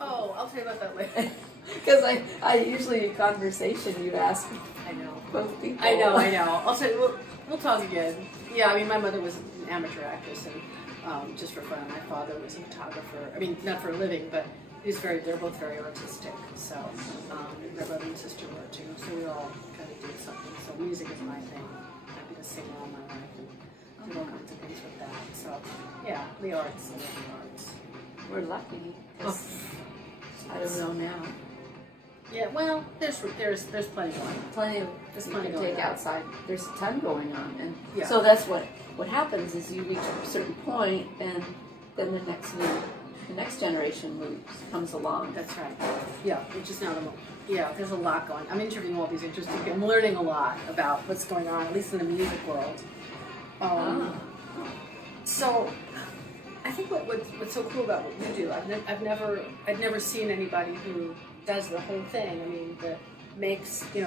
Oh, I'll tell you about that later. Because I usually in conversation you ask I know. both people. I know. I'll say we'll talk again. Yeah, I mean, my mother was an amateur actress, and just for fun. My father was a photographer. I mean, not for a living, but they're both very artistic. So my brother and sister were too. So we all kind of did something. So music is my thing. I've been a singer all my life and do all kinds of things with that. So yeah, the arts. I love the arts. We're lucky. 'Cause I don't know now. Yeah, well, there's plenty going on. There's plenty to take outside. There's a ton going on, and Yeah. so that's what happens is you reach a certain point, and then the next generation comes along. That's right. Yeah, which is now there's a lot going. I'm interviewing all these interesting people. I'm learning a lot about what's going on, at least in the music world. So, I think what's so cool about what you do, I've never seen anybody who does the whole thing. I mean,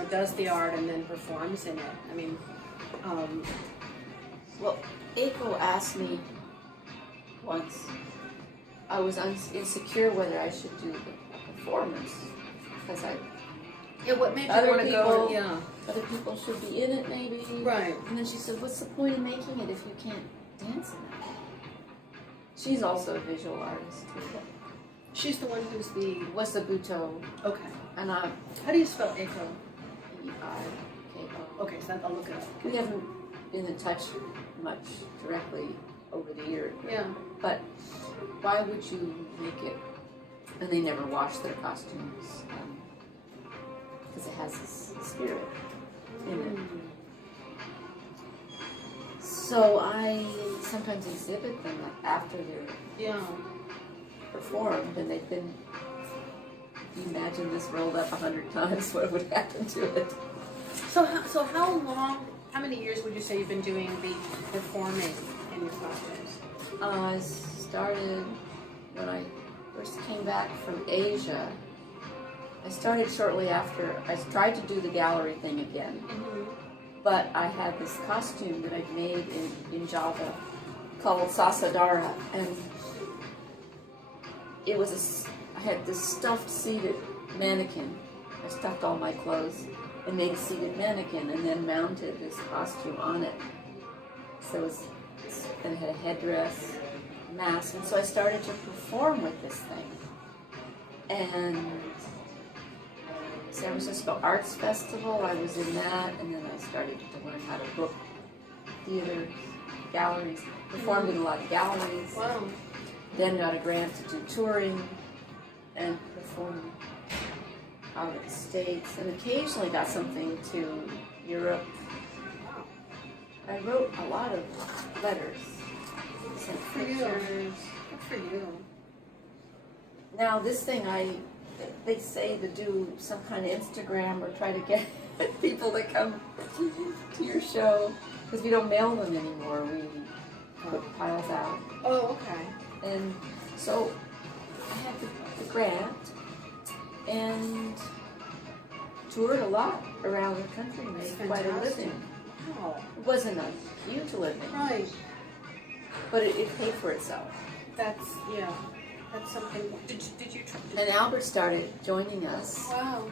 does the art and then performs in it. I mean, Well, April asked me once. I was insecure whether I should do the performance because what made you want to go? Yeah, other people should be in it, maybe. right. And then she said, "What's the point of making it if you can't dance in it?" She's also a visual artist too. She's the one who's What's the Buto? okay. And I'm How do you spell Eiko? EIKO. Okay, so I'll look it up. We haven't been in touch much directly over the years. Yeah. But why would you make it? And they never wash their costumes because it has this spirit in it. So I sometimes exhibit them after they're performed, and they've been. If you imagine this rolled up 100 times, what would happen to it? So how long? How many years would you say you've been doing the performing in your costumes? I started when I first came back from Asia. I started shortly after. I tried to do the gallery thing again, but I had this costume that I'd made in Java called Sasadara, and it was I had this stuffed seated mannequin. I stuffed all my clothes and made a seated mannequin, and then mounted this costume on it. So and it had a headdress, mask, and so I started to perform with this thing. And San Francisco Arts Festival, I was in that, and then I started to learn how to book theaters, galleries, performed in a lot of galleries. Wow. Then got a grant to do touring and perform out of the States, and occasionally got something to Europe. I wrote a lot of letters, sent pictures. Good for you. Now this thing, they say to do some kind of Instagram or try to get people to come to your show, because we don't mail them anymore. We put piles out. Oh, okay. And so I had the grant and toured a lot around the country, made quite a living. Wow. It wasn't a huge living, Right. but it paid for itself. That's something. Did you try? And Albert started joining us. Wow.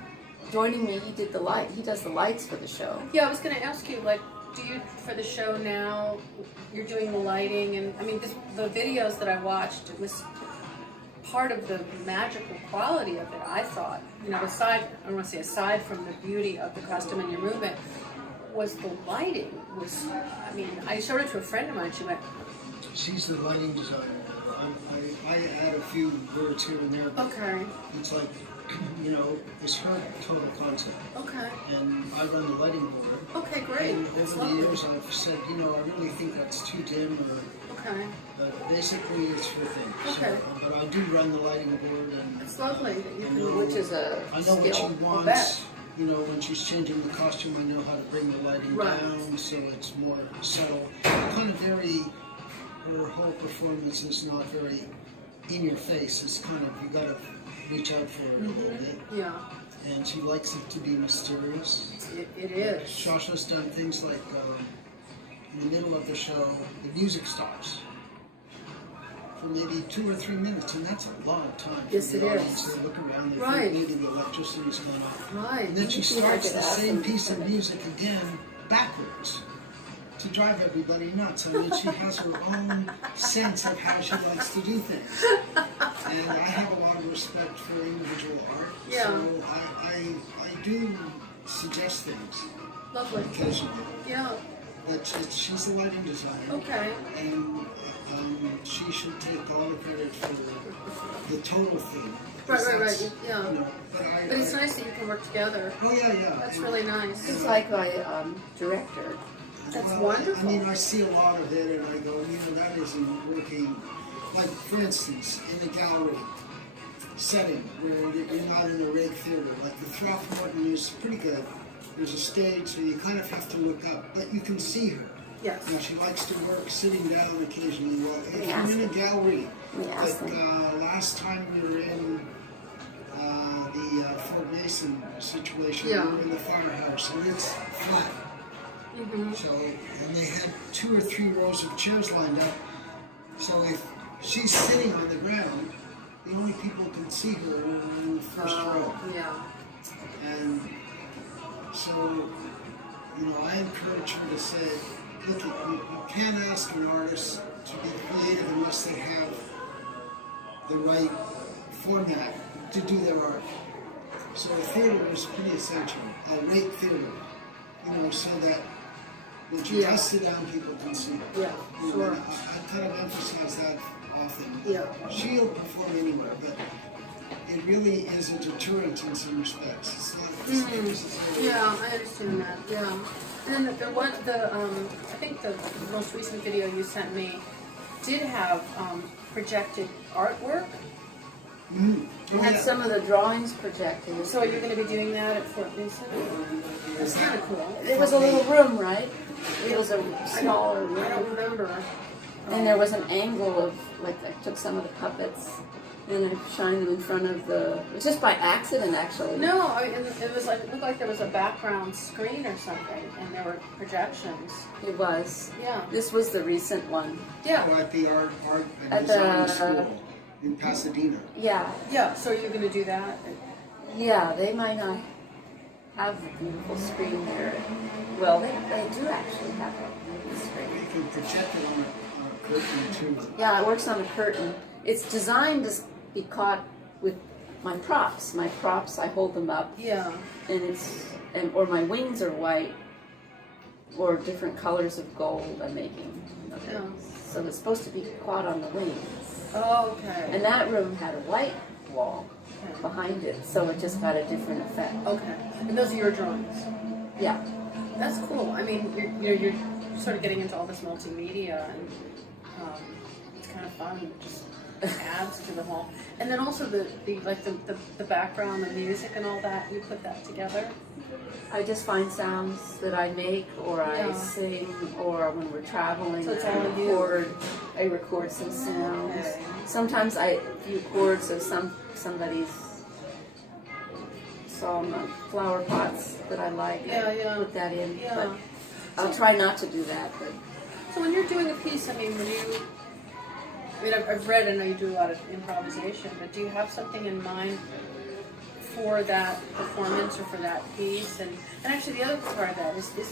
Joining me, he does the lights for the show. Yeah, I was going to ask you, like, do you, for the show now, you're doing the lighting, and I mean, the videos that I watched, it was part of the magical quality of it, I thought. You know, I don't want to say aside from the beauty of the costume and your movement, was the lighting. I mean, I showed it to a friend of mine, she went, she's the lighting designer. I add a few words here and there, but okay. it's like, you know, it's her total concept. Okay. And I run the lighting board. Okay, great. And That's over the lovely. years I've said, you know, I really think that's too dim, Okay. but basically it's her thing. Okay. So, but I do run the lighting board, and It's lovely that you I can, know, Which is a I know what she skill. bet. wants. You know, when she's changing the costume, I know how to bring the lighting Right. down so it's more subtle. Kind of very, her whole performance is not very in your face. It's kind of, you gotta reach out for it a little bit. yeah, And she likes it to be mysterious. it is. Sha Sha's done things like, in the middle of the show, the music stops. for maybe 2 or 3 minutes, and that's a long time for Yes, the it audience is. to look around. They Right. think maybe the electricity's gone off. Right. And then she Maybe I starts could the ask same them to piece of put it- music again backwards to drive everybody nuts. I mean, she has her own sense of how she likes to do things. And I have a lot of respect for individual art, Yeah. so I do suggest things Lovely. occasionally. Yeah. But she's a lighting designer, Okay. and she should take all the credit for the total thing. Right, Because right, that's, right. Yeah. You know, But it's nice that you can work together. Oh yeah, yeah. That's And- really nice. It's like my director. That's well, wonderful. I mean, I see a lot of it, and I go, you know, that isn't working. Like, for instance, in the gallery setting, where you're not in a rig theater, like the Throckmorton is pretty good. There's a stage, so you kind of have to look up, but you can see her. Yes. And she likes to work sitting down occasionally. Well, if Yes. you're in a gallery, We asked like them. last time we were in the Fort Mason situation, Yeah. we were in the firehouse, and it's flat. Mm-hmm. So, and they had 2 or 3 rows of chairs lined up. So if she's sitting on the ground, the only people who can see her are in the first row. Yeah. And so, you know, I encourage her to say, look, you can't ask an artist to be creative unless they have the right format to do their art. So a theater is pretty essential, a rake theater, you know, so that when you Yeah. just sit down, people can see it. Yeah. You know, Sure. I kind of emphasize that often. Yeah. She'll perform anywhere, but it really is a deterrent in some respects. It's not necessarily. Yeah, I understand that. Yeah. And then I think the most recent video you sent me did have projected artwork. Mm. We had some of the drawings projected. So are you going to be doing that at Fort Mason? It's kind of cool. It was a little room, right? It was a smaller I don't room. remember. And there was an angle of, like, I took some of the puppets and I shined them in front of it was just by accident, actually. No, I mean, it was like, it looked like there was a background screen or something, and there were projections. It was. Yeah. This was the recent one. Yeah. At the art and At design the- school in Pasadena. Yeah. Yeah. So you're going to do that? Yeah, they might not have a beautiful screen there. Well, they do actually have a beautiful screen. You can project it on a curtain too. Yeah, it works on a curtain. It's designed to be caught with my props. My props, I hold them up, Yeah. and or my wings are white, or different colors of gold I'm making. Yeah. So it's supposed to be caught on the wings. Oh, okay. And that room had a white wall Okay. behind it, so it just got a different effect. Okay. And those are your drawings. Yeah. That's cool. I mean, you're sort of getting into all this multimedia, and it's kind of fun. It just adds to the whole. And then also the background, the music, and all that. You put that together. I just find sounds that I make, or I Yeah. sing, or when we're traveling, So it's I all you. record some sounds. Okay. Sometimes I do chords of somebody's song on flower pots that I like. Yeah, I yeah. put that in, Yeah. but I'll try not to do that. But So when you're doing a piece, I mean, I've read, I know you do a lot of improvisation, but do you have something in mind for that performance or for that piece? And actually, the other part of that is it,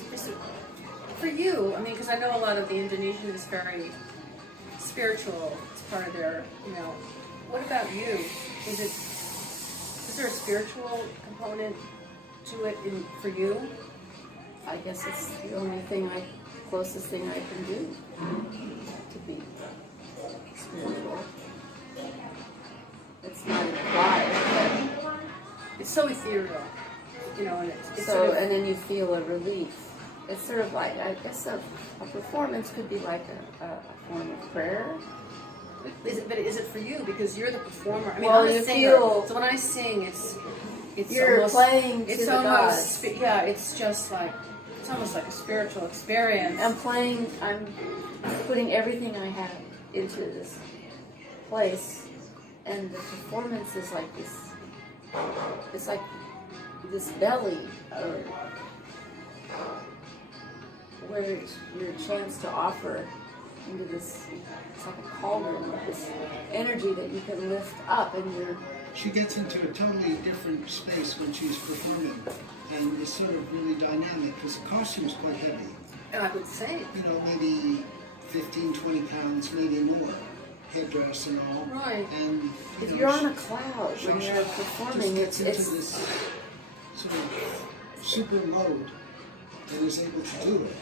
for you, I mean, because I know a lot of the Indonesian is very spiritual. It's part of their, what about you? Is there a spiritual component to it for you? I guess it's the only closest thing I can do to be spiritual. It's not implied, It's so ethereal, and but it's so sort of, and then you feel a relief. It's sort of like, I guess a performance could be like a form of prayer. But is it for you? Because you're the performer. I mean, Well, I'm a you singer. feel- So when I sing, it's You're almost, playing to it's the almost, gods. yeah, it's just like, it's almost like a spiritual experience. I'm putting everything I have into this place, and the performance is like this. It's like this belly, or where it's your chance to offer into this, it's like a cauldron with this energy that you can lift up, and you're... She gets into a totally different space when she's performing, and it's sort of really dynamic because the costume is quite heavy. And I would say. You know, maybe 15, 20 pounds, maybe more, headdress and all. Right. And If you're on a cloud when you're performing, just gets it's into this sort of super mode and is able to do it.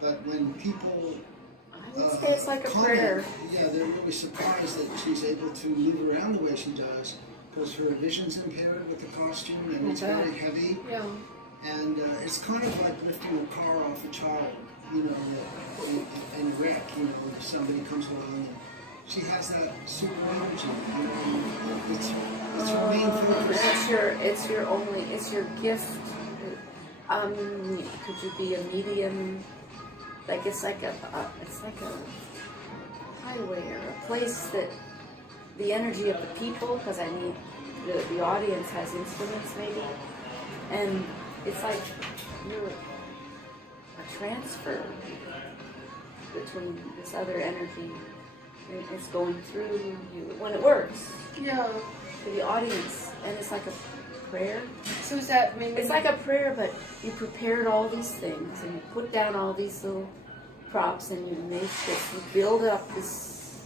But when people I would say it's like a comment, prayer. yeah, they're really surprised that she's able to move around the way she does because her vision's impaired with the costume and it's very heavy. Yeah. And it's kind of like lifting a car off a child, you know, in a wreck, you know, if somebody comes along. And she has that super energy, you know, it's her main focus. It's your gift. Could you be a medium? Like it's like a highway or a place that the energy of the people, because I need the audience has instruments maybe, and it's like you're a transfer between this other energy. And it's going through you when it works. Yeah. To the audience, and it's like a prayer. So is that maybe? It's like a prayer, but you prepared all these things, and you put down all these little props, and you make this, you build up this.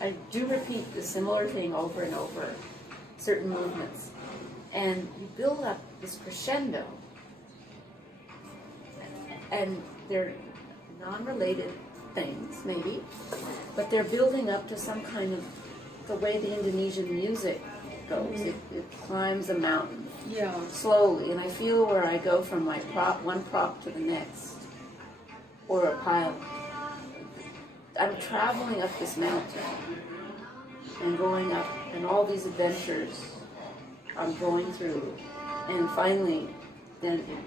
I do repeat the similar thing over and over, certain movements, and you build up this crescendo, and they're non-related things, maybe, but they're building up to some kind of the way the Indonesian music goes. It climbs a mountain slowly, and I feel where I go from my one prop to the next, or a pile. I'm traveling up this mountain and going up, and all these adventures I'm going through, and finally, then it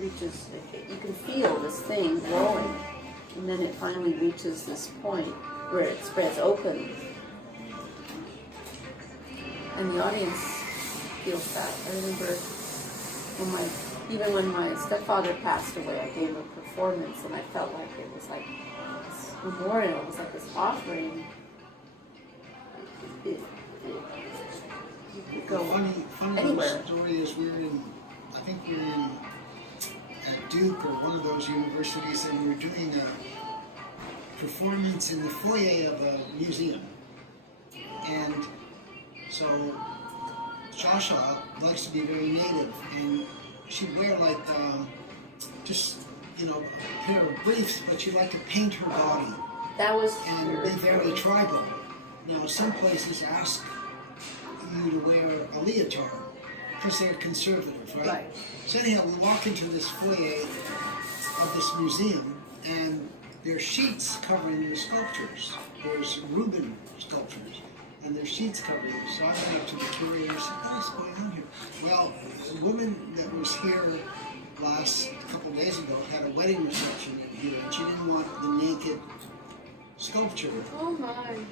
reaches. You can feel this thing growing. And then it finally reaches this point where it spreads open. And the audience feels that. I remember even when my stepfather passed away, I gave a performance and I felt like it was like this memorial, it was like this offering. You could go funny anywhere. Story is I think we're in at Duke or one of those universities, and we were doing a performance in the foyer of a museum. And so Sha Sha likes to be very native, and she'd wear like just, you know, a pair of briefs, but she'd like to paint her body. That was and be very tribal. Now some places ask you to wear a leotard because they're conservative, right? So anyhow, we walk into this foyer of this museum, and there are sheets covering the sculptures. There's Rubens sculptures, and there's sheets covering them. So I went up to the curator and said, "What is going on here?" Well, the woman that was here a couple of days ago had a wedding reception in here, and she didn't want the naked sculpture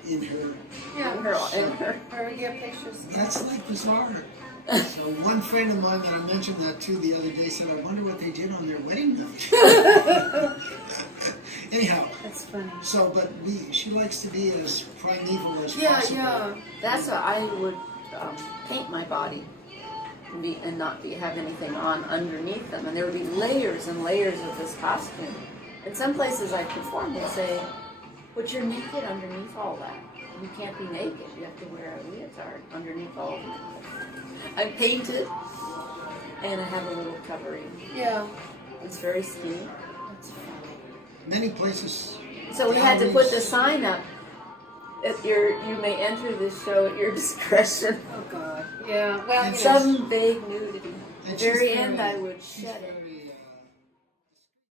in her. Yeah, pictures. That's like bizarre. So one friend of mine that I mentioned that to the other day said, "I wonder what they did on their wedding night." Anyhow, that's funny. So, but she likes to be as primeval as possible. Yeah. That's what I would paint my body and not have anything on underneath them, and there would be layers and layers of this costume. In some places I perform, they say, "But you're naked underneath all that. You can't be naked. You have to wear a leotard underneath all of that." I paint it, and I have a little covering. Yeah. It's very skinny. Many places. So we had to put the sign up. You may enter this show at your discretion. Oh God. Yeah. Well, some vague nudity. At the very end, I would she's shed it. Very